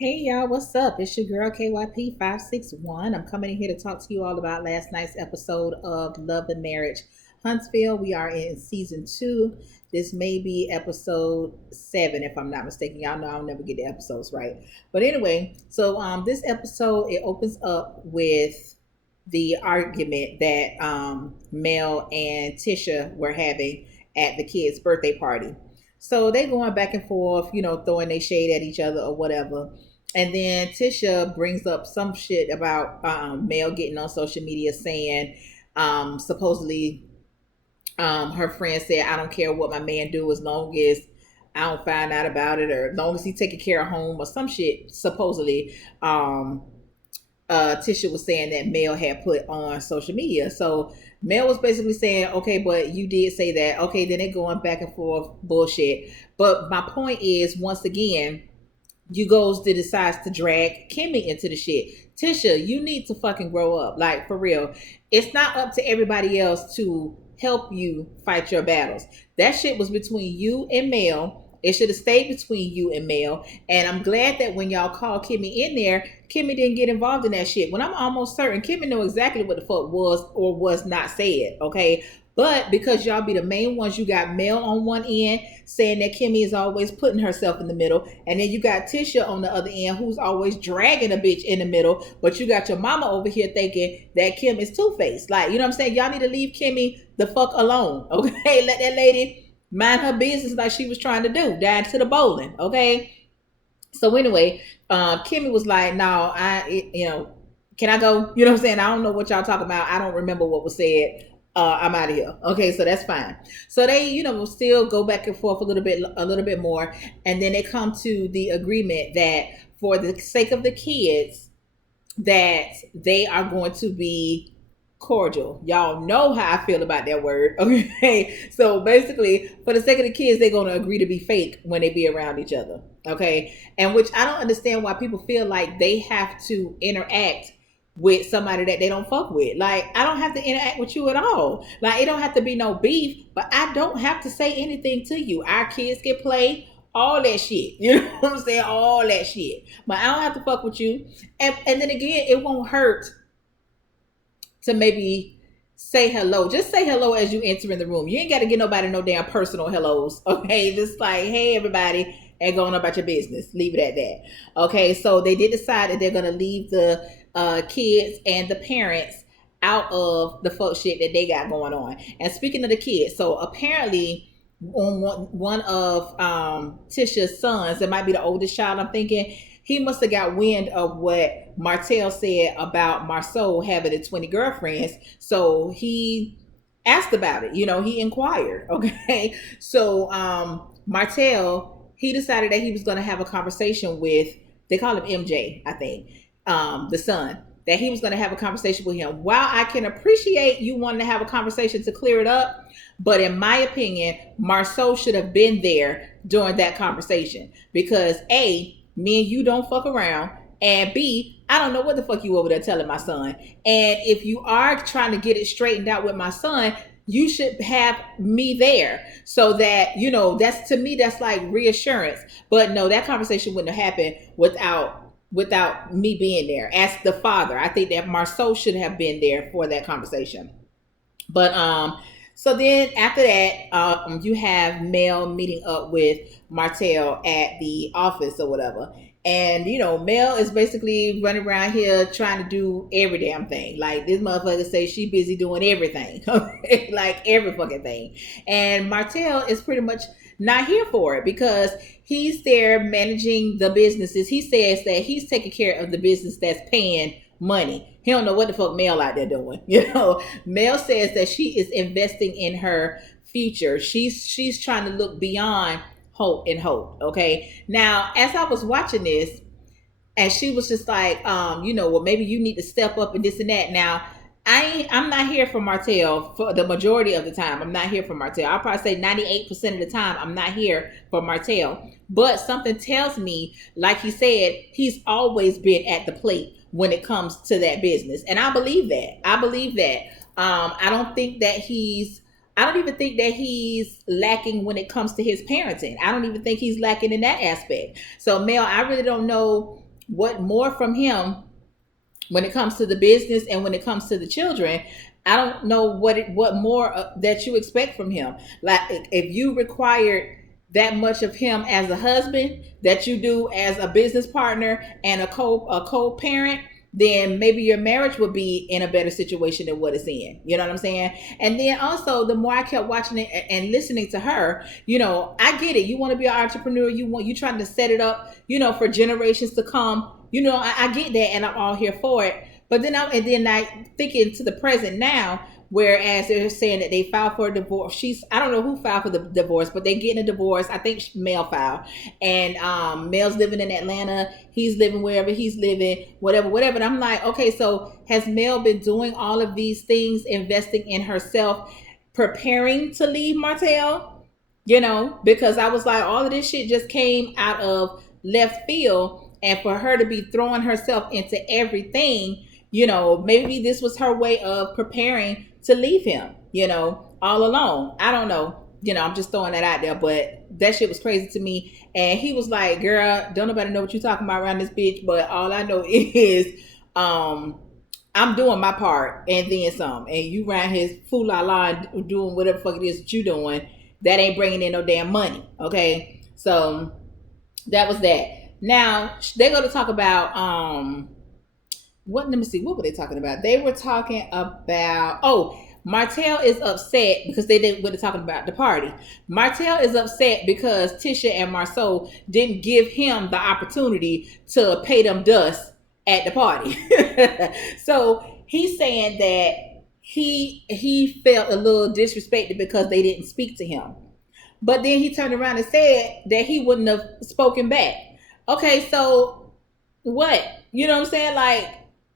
Hey y'all, what's up? It's your girl KYP561. I'm coming in here to talk to you all about last night's episode of Love and Marriage Huntsville. We are in season 2. This may be episode 7 if I'm not mistaken. Y'all know I'll never get the episodes right. But anyway, this episode it opens up with the argument that Mel and Tisha were having at the kids' birthday party. So they going back and forth, throwing their shade at each other or whatever. And then Tisha brings up some shit about Mel getting on social media saying supposedly her friend said, I don't care what my man do as long as I don't find out about it or as long as he taking care of home or some shit supposedly Tisha was saying that Mel had put on social media. So Mel was basically saying, okay, but you did say that. Okay, then they're going back and forth bullshit. But my point is, once again, you goes to decides to drag Kimmy into the shit. Tisha, you need to fucking grow up. Like, for real. It's not up to everybody else to help you fight your battles. That shit was between you and Mel. It should have stayed between you and Mel. And I'm glad that when y'all called Kimmy in there, Kimmy didn't get involved in that shit. When I'm almost certain Kimmy knew exactly what the fuck was or was not said. Okay. But because y'all be the main ones, you got Mel on one end saying that Kimmy is always putting herself in the middle. And then you got Tisha on the other end who's always dragging a bitch in the middle. But you got your mama over here thinking that Kim is two-faced. Like, you know what I'm saying? Y'all need to leave Kimmy the fuck alone. Okay? Let that lady mind her business like she was trying to do. Down to the bowling. Okay? So anyway, Kimmy was like, no, can I go? You know what I'm saying? I don't know what y'all talking about. I don't remember what was said. I'm out of here. Okay, so that's fine. So they, will still go back and forth a little bit more, and then they come to the agreement that for the sake of the kids, that they are going to be cordial. Y'all know how I feel about that word. Okay, so basically, for the sake of the kids, they're going to agree to be fake when they be around each other. Okay, and which I don't understand why people feel like they have to interact with somebody that they don't fuck with. Like, I don't have to interact with you at all. Like, it don't have to be no beef, but I don't have to say anything to you. Our kids can play all that shit. You know what I'm saying? All that shit. But I don't have to fuck with you. And then again, it won't hurt to maybe say hello. Just say hello as you enter in the room. You ain't got to get nobody no damn personal hellos. Okay? Just like, hey, everybody, and going about your business. Leave it at that. Okay? So they did decide that they're going to leave the kids and the parents out of the fuck shit that they got going on. And speaking of the kids, so apparently on one of Tisha's sons, it might be the oldest child, I'm thinking, he must have got wind of what Martell said about Marceau having the 20 girlfriends. So he asked about it. He inquired. Okay. So Martell, he decided that he was going to have a conversation with, they call him MJ, I think, the son, that he was going to have a conversation with him. While I can appreciate you wanting to have a conversation to clear it up, but in my opinion, Marceau should have been there during that conversation because A, me and you don't fuck around, and B, I don't know what the fuck you over there telling my son. And if you are trying to get it straightened out with my son, you should have me there so that, that's, to me, that's like reassurance. But no, that conversation wouldn't have happened without me being there as the father. I think that Marceau should have been there for that conversation. But so then after that, you have Mel meeting up with Martell at the office or whatever. And Mel is basically running around here trying to do every damn thing. Like, this motherfucker say she busy doing everything. Like, every fucking thing. And Martell is pretty much not here for it because he's there managing the businesses. He says that he's taking care of the business that's paying money. He don't know what the fuck Mel out there doing. Mel says that she is investing in her future. She's trying to look beyond hope and hope. Okay. Now, as I was watching this, and she was just like, well, maybe you need to step up and this and that. Now, I'm not here for Martell for the majority of the time. I'm not here for Martell. I'll probably say 98% of the time I'm not here for Martell. But something tells me, like he said, he's always been at the plate when it comes to that business. And I believe that. I don't even think that he's lacking when it comes to his parenting. I don't even think he's lacking in that aspect. So Mel, I really don't know what more from him when it comes to the business and when it comes to the children. I don't know what more that you expect from him. Like if you required that much of him as a husband that you do as a business partner and a co-parent, then maybe your marriage would be in a better situation than what it's in. You know what I'm saying? And then also, the more I kept watching it and listening to her, I get it. You want to be an entrepreneur. You trying to set it up, for generations to come. I get that, and I'm all here for it. But then I thinking to the present now, whereas they're saying that they filed for a divorce. I don't know who filed for the divorce, but they're getting a divorce. I think Mel filed, and Mel's living in Atlanta. He's living wherever he's living, whatever. And I'm like, okay, so has Mel been doing all of these things, investing in herself, preparing to leave Martell? Because I was like, all of this shit just came out of left field, and for her to be throwing herself into everything, maybe this was her way of preparing to leave him, all alone. I don't know. I'm just throwing that out there, but that shit was crazy to me. And he was like, girl, don't nobody know what you talking about around this bitch, but all I know is I'm doing my part and then some. And you around his fool la la doing whatever fuck it is that you doing. That ain't bringing in no damn money. Okay. So that was that. Now they're going to talk about, let me see, what were they talking about? They were talking about, Martell is upset because they were talking about the party. Martell is upset because Tisha and Marceau didn't give him the opportunity to pay them dust at the party. So he's saying that he felt a little disrespected because they didn't speak to him. But then he turned around and said that he wouldn't have spoken back. Okay, so what? You know what I'm saying? Like,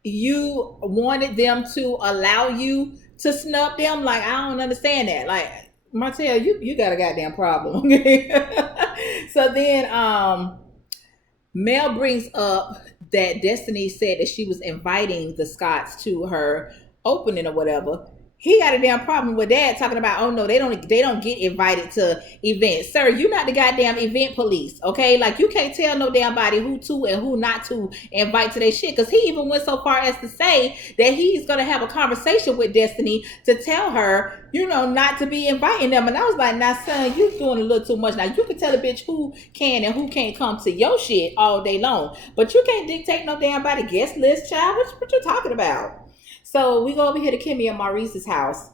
you wanted them to allow you to snub them? Like, I don't understand that. Like, Martell, you got a goddamn problem. So then Mel brings up that Destiny said that she was inviting the Scotts to her opening or whatever. He got a damn problem with that, talking about, oh no, they don't get invited to events. Sir, you not the goddamn event police, okay? Like, you can't tell no damn body who to and who not to invite to their shit. Because he even went so far as to say that he's gonna have a conversation with Destiny to tell her, not to be inviting them. And I was like, nah, son, you doing a little too much. Now, you can tell a bitch who can and who can't come to your shit all day long, but you can't dictate no damn body guest list, child. What you talking about? So we go over here to Kimmy and Maurice's house.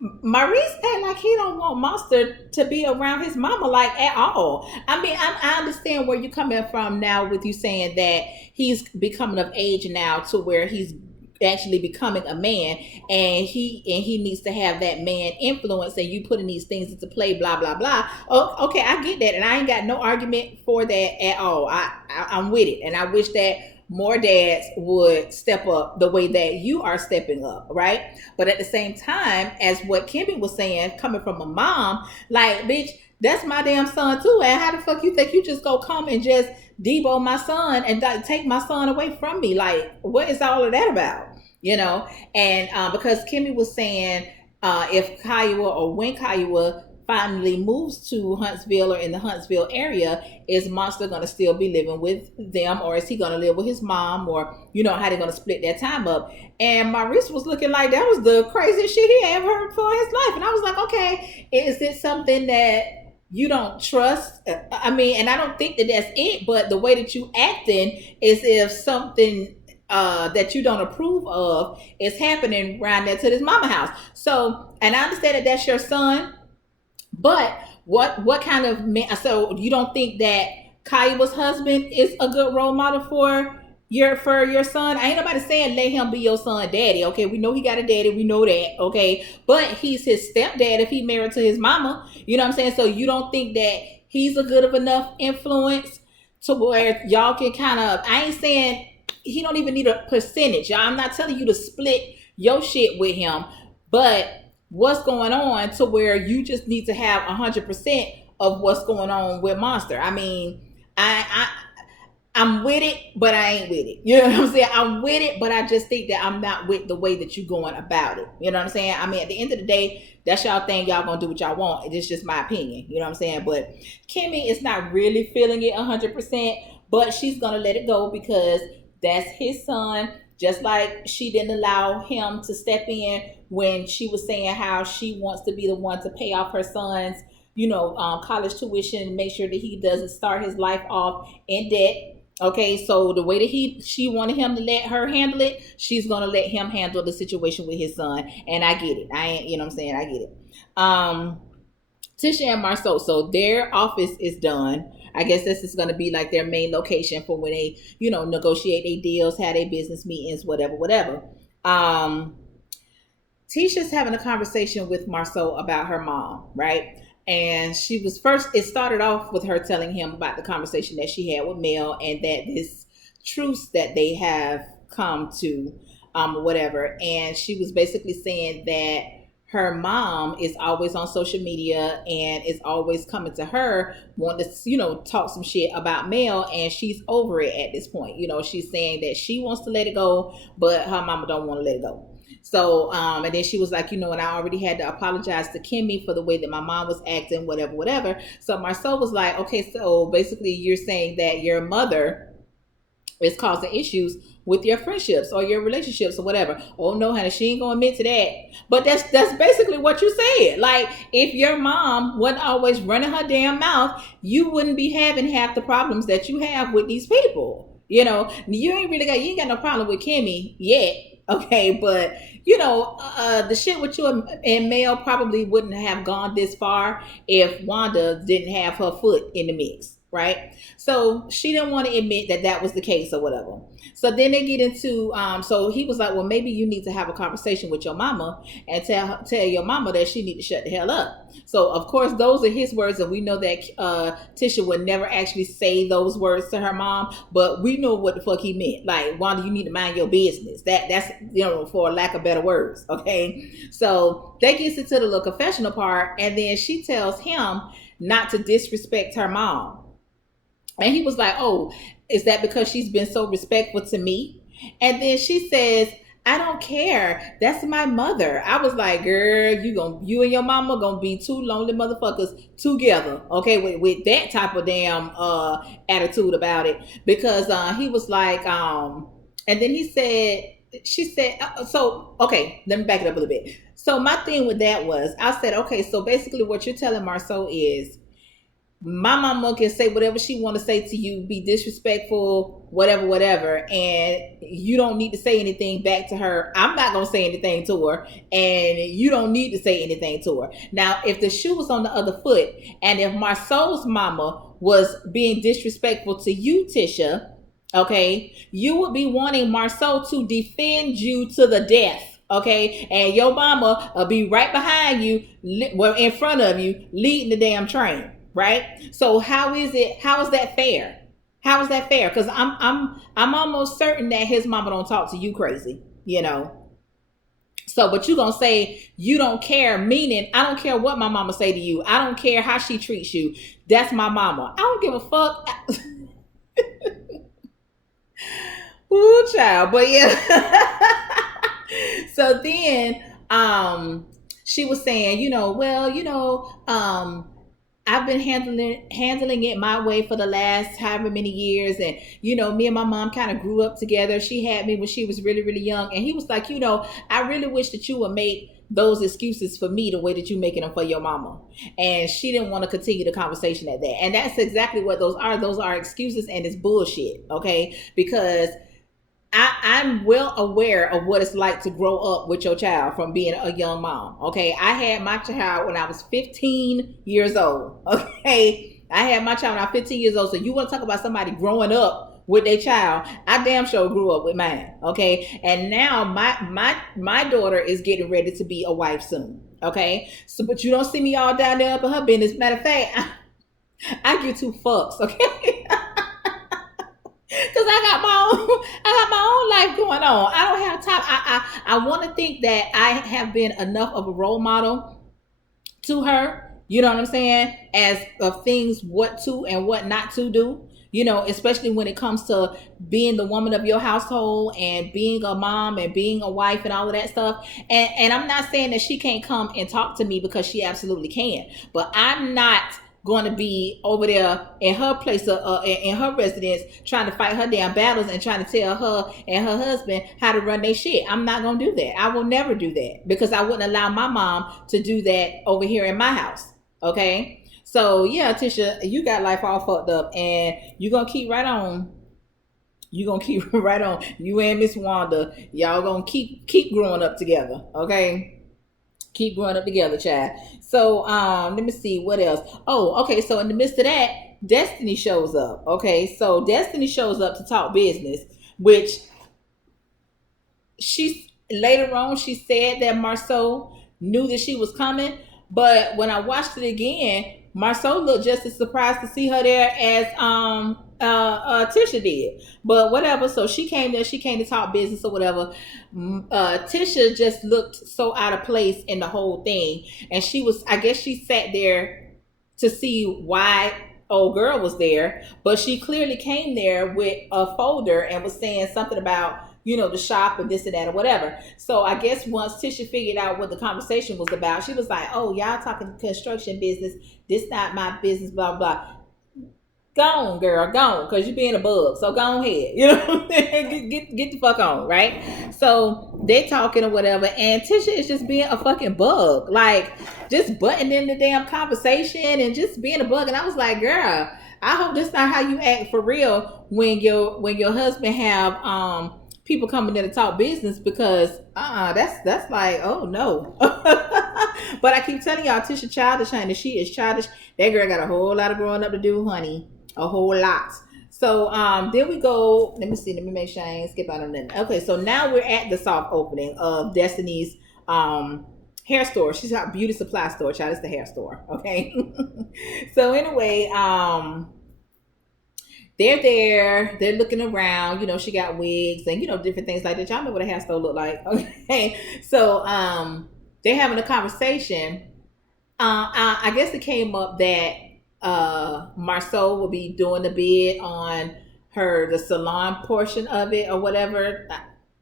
Maurice act like he don't want Monster to be around his mama like at all. I mean, I understand where you're coming from now with you saying that he's becoming of age now to where he's actually becoming a man, and he needs to have that man influence, and you putting these things into play, blah blah blah. Oh, okay, I get that, and I ain't got no argument for that at all. I'm with it, and I wish that more dads would step up the way that you are stepping up, right? But at the same time, as what Kimmy was saying, coming from a mom, like, bitch, that's my damn son too. And how the fuck you think you just go come and just debo my son and take my son away from me? Like, what is all of that about? And because Kimmy was saying, if Kiowa or when Kiowa finally moves to Huntsville or in the Huntsville area, is Monster going to still be living with them, or is he going to live with his mom, or how they're going to split that time up? And Maurice was looking like that was the craziest shit he ever heard for his life. And I was like, okay, is it something that you don't trust? I mean, and I don't think that that's it, but the way that you acting is if something that you don't approve of is happening around there to this mama house. So, and I understand that that's your son, but what kind of man? So you don't think that Kiowa's husband is a good role model for your son? I ain't nobody saying let him be your son daddy. Okay, we know he got a daddy, we know that. Okay, but he's his stepdad if he married to his mama. You know what I'm saying? So you don't think that he's a good of enough influence to where y'all can kind of? I ain't saying he don't even need a percentage, y'all. I'm not telling you to split your shit with him, but what's going on to where you just need to have 100% of what's going on with Monster? I mean, I'm with it, but I ain't with it. You know what I'm saying? I'm with it, but I just think that I'm not with the way that you're going about it. You know what I'm saying? I mean, at the end of the day, that's y'all thing. Y'all gonna do what y'all want. It's just my opinion. You know what I'm saying? But Kimmy is not really feeling it 100%, but she's gonna let it go because that's his son. Just like she didn't allow him to step in when she was saying how she wants to be the one to pay off her son's, college tuition, make sure that he doesn't start his life off in debt. Okay, so the way that she wanted him to let her handle it, she's gonna let him handle the situation with his son. And I get it. I ain't, you know what I'm saying? I get it. Um, Tisha and Marceau, so their office is done. I guess this is gonna be like their main location for when they, negotiate their deals, have their business meetings, whatever, whatever. Um, Tisha's having a conversation with Marceau about her mom, right? And she was first, it started off with her telling him about the conversation that she had with Mel and that this truce that they have come to, whatever. And she was basically saying that her mom is always on social media and is always coming to her wanting to, talk some shit about Mel, and she's over it at this point. She's saying that she wants to let it go, but her mama don't want to let it go. So, and then she was like, and I already had to apologize to Kimmy for the way that my mom was acting, whatever, whatever. So Marceau was like, okay, so basically you're saying that your mother is causing issues with your friendships or your relationships or whatever. Oh no, honey, she ain't gonna admit to that. But that's basically what you said. Like, if your mom wasn't always running her damn mouth, you wouldn't be having half the problems that you have with these people. You ain't got no problem with Kimmy yet. Okay, but the shit with you and Mel probably wouldn't have gone this far if Wanda didn't have her foot in the mix, right? So she didn't want to admit that that was the case or whatever. So then they get into, so he was like, well, maybe you need to have a conversation with your mama and tell your mama that she need to shut the hell up. So of course, those are his words, and we know that Tisha would never actually say those words to her mom, but we know what the fuck he meant. Like, Wanda, you need to mind your business. That's for lack of better words. Okay, so that gets into the little confessional part, and then she tells him not to disrespect her mom. And he was like, oh, is that because she's been so respectful to me? And then she says, I don't care. That's my mother. I was like, girl, you and your mama gonna be two lonely motherfuckers together, okay, with that type of damn attitude about it. Because he was like, and then she said, so okay, let me back it up a little bit. So my thing with that was, I said, okay, so basically what you're telling Marceau is, my mama can say whatever she want to say to you, be disrespectful, whatever, whatever, and you don't need to say anything back to her. I'm not gonna say anything to her, and you don't need to say anything to her. Now, if the shoe was on the other foot, and if Marceau's mama was being disrespectful to you, Tisha, okay, you would be wanting Marceau to defend you to the death. Okay, and your mama will be right behind you, in front of you, leading the damn train. Right? So how is that fair? How is that fair? Because I'm almost certain that his mama don't talk to you crazy, So, but you gonna say you don't care, meaning I don't care what my mama say to you. I don't care how she treats you. That's my mama. I don't give a fuck. Ooh, child. But yeah. So then she was saying, I've been handling it my way for the last however many years. And, me and my mom kind of grew up together. She had me when she was really, really young. And he was like, I really wish that you would make those excuses for me the way that you're making them for your mama. And she didn't want to continue the conversation at that. And that's exactly what those are. Those are excuses, and it's bullshit. Okay. Because I'm well aware of what it's like to grow up with your child from being a young mom. Okay. I had my child when I was 15 years old. Okay. I had my child when I was 15 years old. So you want to talk about somebody growing up with their child? I damn sure grew up with mine. Okay. And now my daughter is getting ready to be a wife soon. Okay. So, but you don't see me all down there up in her business. Matter of fact, I give two fucks. Okay. Because I got my own life going on. I don't have time. I want to think that I have been enough of a role model to her. You know what I'm saying? As of things what to and what not to do. especially when it comes to being the woman of your household and being a mom and being a wife and all of that stuff. And I'm not saying that she can't come and talk to me, because she absolutely can. But I'm not going to be over there in her place in her residence trying to fight her damn battles and trying to tell her and her husband how to run their shit. I'm not going to do that. I will never do that, because I wouldn't allow my mom to do that over here in my house. Okay. So yeah, Tisha, you got life all fucked up, and you're gonna keep right on. You're gonna keep right on. You and Miss Wanda, y'all gonna keep growing up together. Okay. Keep growing up together, child. So let me see what else. Oh, okay. So in the midst of that, Destiny shows up. Okay, so Destiny shows up to talk business, which she later on she said that Marceau knew that she was coming, but when I watched it again, Marceau looked just as surprised to see her there as Tisha did. But whatever. So she came there. She came to talk business or whatever. Tisha just looked so out of place in the whole thing, and she was. I guess she sat there to see why old girl was there, but she clearly came there with a folder and was saying something about the shop and this and that or whatever. So I guess once Tisha figured out what the conversation was about, she was like, "Oh, y'all talking construction business. This not my business, blah, blah." Go on, girl, go on, because you're being a bug. So go on ahead. Get the fuck on, right? So they talking or whatever, and Tisha is just being a fucking bug. Like, just butting in the damn conversation and just being a bug. And I was like, girl, I hope that's not how you act for real when your husband have people coming in to talk business, because that's like, oh no. But I keep telling y'all, Tisha childish, honey. She is childish. That girl got a whole lot of growing up to do, honey. A whole lot. So then we go, let me see, let me make sure I ain't skip out on that. Okay, so now we're at the soft opening of Destiny's hair store. She's got beauty supply store, child. It's the hair store. Okay. So anyway, they're there, they're looking around, she got wigs and different things like that. Y'all know what a hair store look like. Okay. So they're having a conversation. I guess it came up that Marceau will be doing the bid on the salon portion of it or whatever.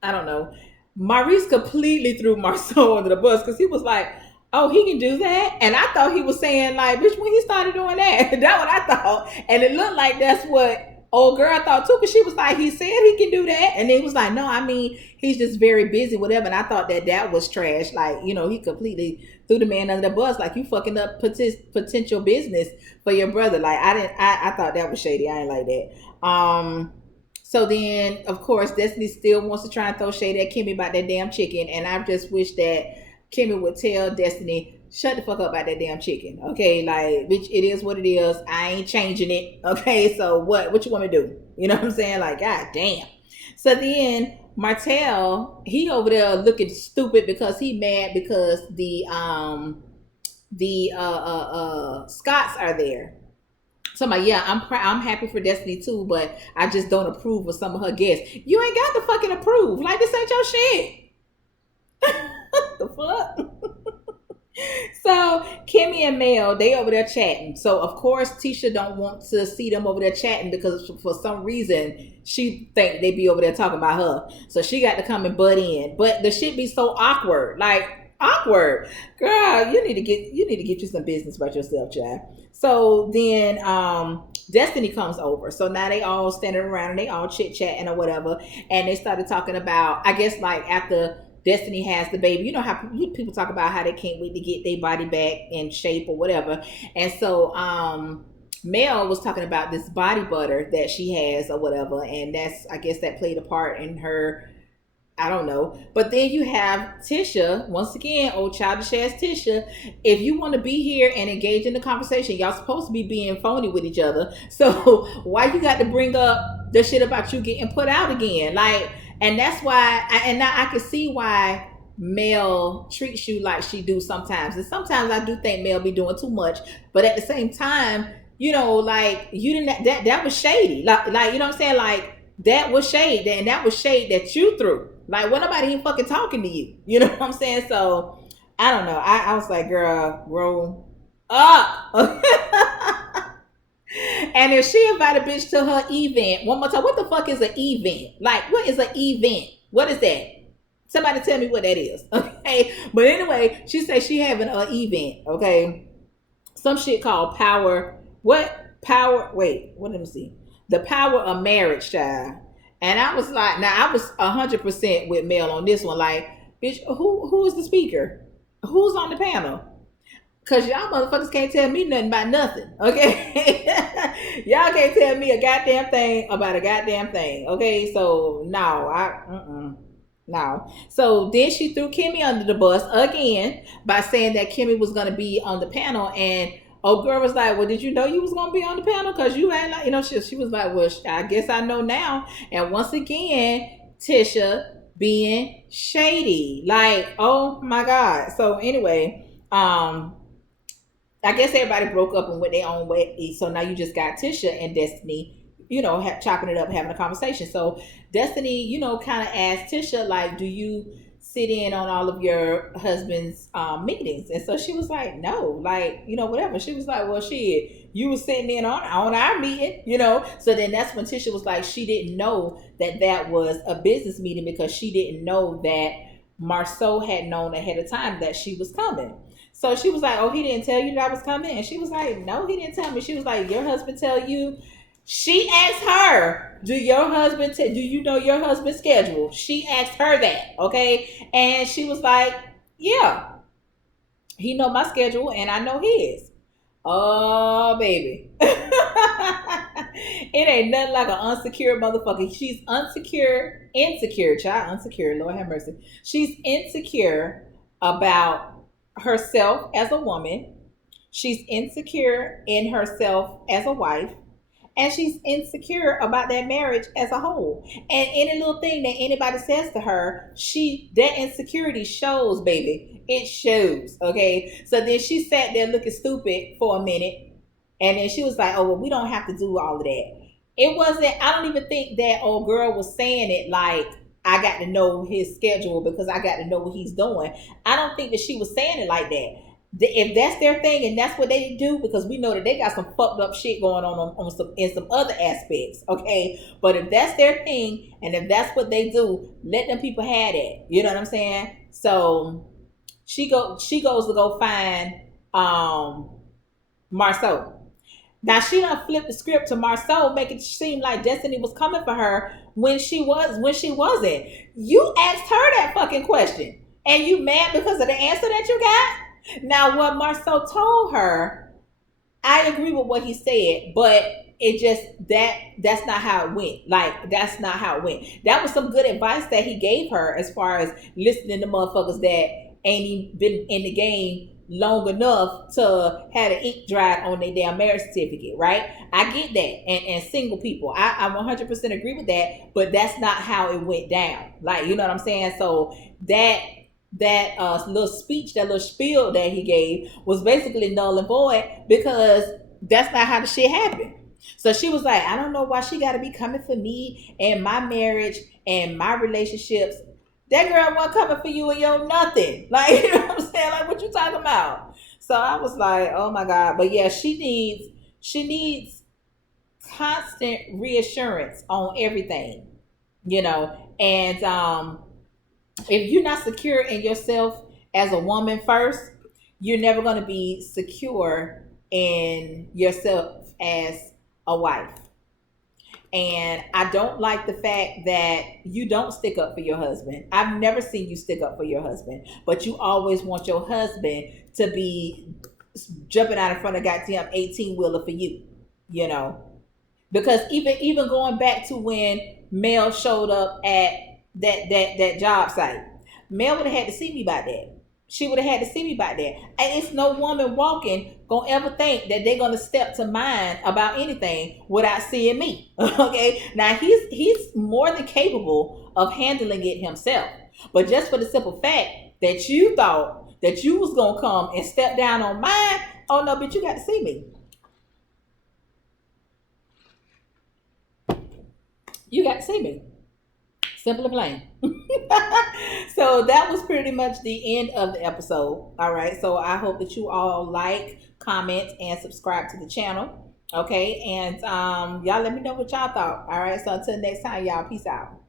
I don't know. Maurice completely threw Marceau under the bus, because he was like, "Oh, he can do that?" And I thought he was saying, like, bitch, when he started doing that. That's what I thought. And it looked like that's what old girl thought too, because she was like, he said he can do that. And he was like, no, I mean, he's just very busy, whatever. And I thought that was trash. Like, he completely threw the man under the bus, like, you fucking up potential business for your brother. Like, I thought that was shady. I ain't like that. So then, of course, Destiny still wants to try and throw shade at Kimmy about that damn chicken. And I just wish that Kimmy would tell Destiny, shut the fuck up about that damn chicken. Okay, like, bitch, it is what it is. I ain't changing it. Okay, so what you want me to do? You know what I'm saying? Like, god damn. So then Martell, he over there looking stupid because he mad because the Scots are there. So I'm like, yeah, I'm happy for Destiny too, but I just don't approve of some of her guests. You ain't got to fucking approve. Like, this ain't your shit. The fuck? So Kimmy and Mel, they over there chatting. So of course Tisha don't want to see them over there chatting, because for some reason she think they be over there talking about her. So she got to come and butt in. But the shit be so awkward. Like, awkward. Girl, you need to get you some business about yourself, child. So then Destiny comes over. So now they all standing around and they all chit-chatting or whatever. And they started talking about, I guess, like, after Destiny has the baby, you know how people talk about how they can't wait to get their body back in shape or whatever. And so Mel was talking about this body butter that she has or whatever, and that's, I guess, that played a part in her, I don't know. But then you have Tisha, once again, old childish ass Tisha. If you want to be here and engage in the conversation, y'all supposed to be being phony with each other. So why you got to bring up the shit about you getting put out again? Like, and that's why, and now I can see why Mel treats you like she do sometimes. And sometimes I do think Mel be doing too much. But at the same time, like, you didn't, that was shady. Like, you know what I'm saying? Like, that was shade, and that was shade that you threw. Like, what, nobody even fucking talking to you. You know what I'm saying? So, I don't know. I was like, girl, grow up. And if she invite a bitch to her event, one more time, what the fuck is an event? Like, what is an event? What is that? Somebody tell me what that is. Okay. But anyway, she said she having an event. Okay. Some shit called power. What power? Wait, what let me see. The power of marriage, child. And I was like, now I was 100% with Mel on this one. Like, bitch, who is the speaker? Who's on the panel? Cause y'all motherfuckers can't tell me nothing about nothing, okay? Y'all can't tell me a goddamn thing about a goddamn thing, okay? So no, no. So then she threw Kimmy under the bus again by saying that Kimmy was gonna be on the panel, and old girl was like, "Well, did you know you was gonna be on the panel? Cause you ain't like, she was like, well, I guess I know now." And once again, Tisha being shady, like, oh my god. So anyway, I guess everybody broke up and went their own way. So now you just got Tisha and Destiny, chopping it up, having a conversation. So Destiny, kind of asked Tisha, like, do you sit in on all of your husband's meetings? And so she was like, no, like, whatever. She was like, well, shit, you was sitting in on our meeting. So then that's when Tisha was like, she didn't know that was a business meeting because she didn't know that Marceau had known ahead of time that she was coming. So she was like, oh, he didn't tell you that I was coming? And she was like, no, he didn't tell me. She was like, your husband tell you? She asked her, do you know your husband's schedule? She asked her that, okay? And she was like, yeah, he know my schedule and I know his. Oh, baby. It ain't nothing like an unsecure motherfucker. She's insecure, child, insecure. Lord have mercy. She's insecure about herself as a woman. She's insecure in herself as a wife. And she's insecure about that marriage as a whole. And any little thing that anybody says to her, that insecurity shows, baby. It shows. Okay. So then she sat there looking stupid for a minute. And then she was like, oh, well, we don't have to do all of that. I don't even think that old girl was saying it like, I got to know his schedule because I got to know what he's doing. I don't think that she was saying it like that. If that's their thing and that's what they do, because we know that they got some fucked up shit going on in some other aspects, okay? But if that's their thing and if that's what they do, let them people have it. You know what I'm saying? So she goes to go find Marceau. Now she done flipped the script to Marceau, making it seem like Destiny was coming for her when she wasn't. You asked her that fucking question, and you mad because of the answer that you got? Now, what Marceau told her, I agree with what he said, but it just that's not how it went. Like, that's not how it went. That was some good advice that he gave her as far as listening to motherfuckers that ain't even been in the game long enough to have an ink dried on their damn marriage certificate, right? I get that. And single people, I 100% agree with that, but that's not how it went down. Like, you know what I'm saying? So that little speech, that little spiel that he gave was basically null and void because that's not how the shit happened. So she was like, I don't know why she got to be coming for me and my marriage and my relationships. That girl wasn't coming for you and your nothing. Like, you know what I'm saying? Like, what you talking about? So I was like, oh my God. But yeah, she needs constant reassurance on everything, and if you're not secure in yourself as a woman first, you're never going to be secure in yourself as a wife. And I don't like the fact that you don't stick up for your husband. I've never seen you stick up for your husband, but you always want your husband to be jumping out in front of goddamn 18-wheeler for you, because even going back to when Mel showed up at that job site, Mel would have had to see me about that. She would have had to see me about that. And it's no woman walking gonna ever think that they're gonna step to mine about anything without seeing me. Okay. Now he's more than capable of handling it himself. But just for the simple fact that you thought that you was gonna come and step down on mine, oh no, bitch, you got to see me. You got to see me. Simple and plain. So that was pretty much the end of the episode. All right. So I hope that you all like, comment, and subscribe to the channel. Okay, and y'all let me know what y'all thought. All right, so until next time, y'all, peace out.